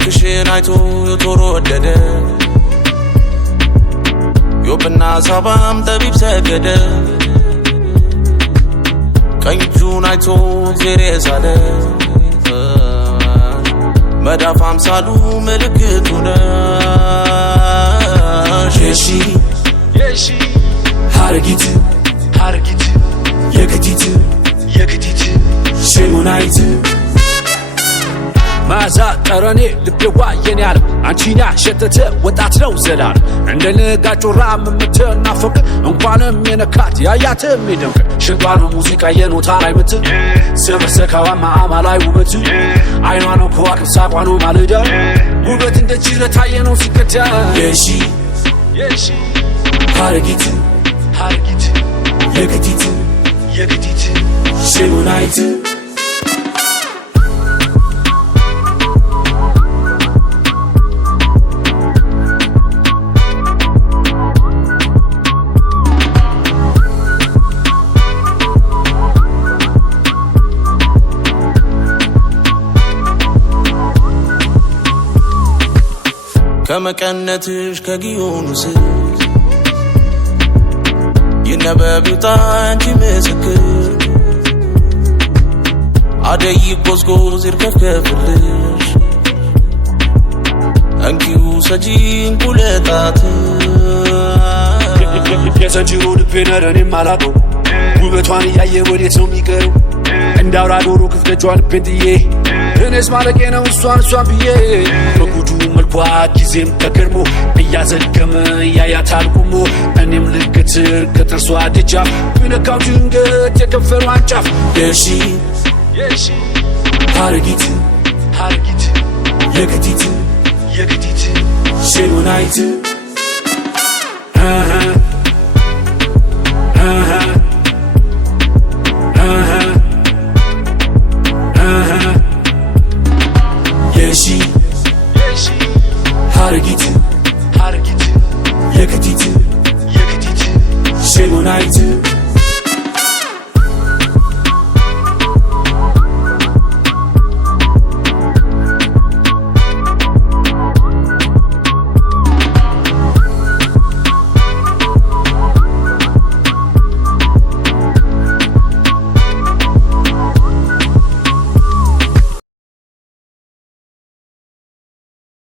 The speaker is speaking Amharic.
መልክሽን አይቶ የተወደደ ዮብና ሳባም ጠቢብ ሰገደ ቀኝ እጁን አይቶ እግዜር የሳለ መዳፍ አምሳሉ ምልክቱ ነሽ የሺ ሀረጊት የክቲት ሸሞናይት ማዛ ጠረኔ ልቤዋ የኔ ዓለም አንቺን ያሸተተ ወጣት ነው ዘላለም እንደ ንጋጮራ ምምትናፈቅ እንኳንም የነካት ያያትም ይደምቅ ሽንቷ ነው ሙዚቃ የኖታ ላይ ምት ሰበሰካዋ ማአማ ላይ ውበት አይኗ ነው ከዋክብት ሳቋ ነው ማለዳ ውበት እንደ ጅረት አየነው ሲቀዳ የሺ ሀረጊት የክቲት ሸሞናይት ከመቀነትሽ ከጊዮንስ ይነበብ ይውጣ አንቺ ምስክር አደይ ጎዝጎዝ ይርከፍከፍልሽ እንኪው ሰጂን ቁለጣት የሰንጅሮ ልቤ ነረኔም አላቀው ውበቷን እያየ ወዴት ነው የሚቀረው እንዳውራ ዶሮ ክፍተጇ ልቤን ጥዬ እኔስ ማለቄ ነው እሷን ብዬ በጉዱ መልኳ ጊዜም ተገርሞ እያዘገመ ያያታል ቁሞ እኔም ልገትር ከጥርሷ ደጃፍ ብነካው ድንገት የከንፈሯን ጫፍ የሺ ሀረጊት የክቲት ሸሞናይት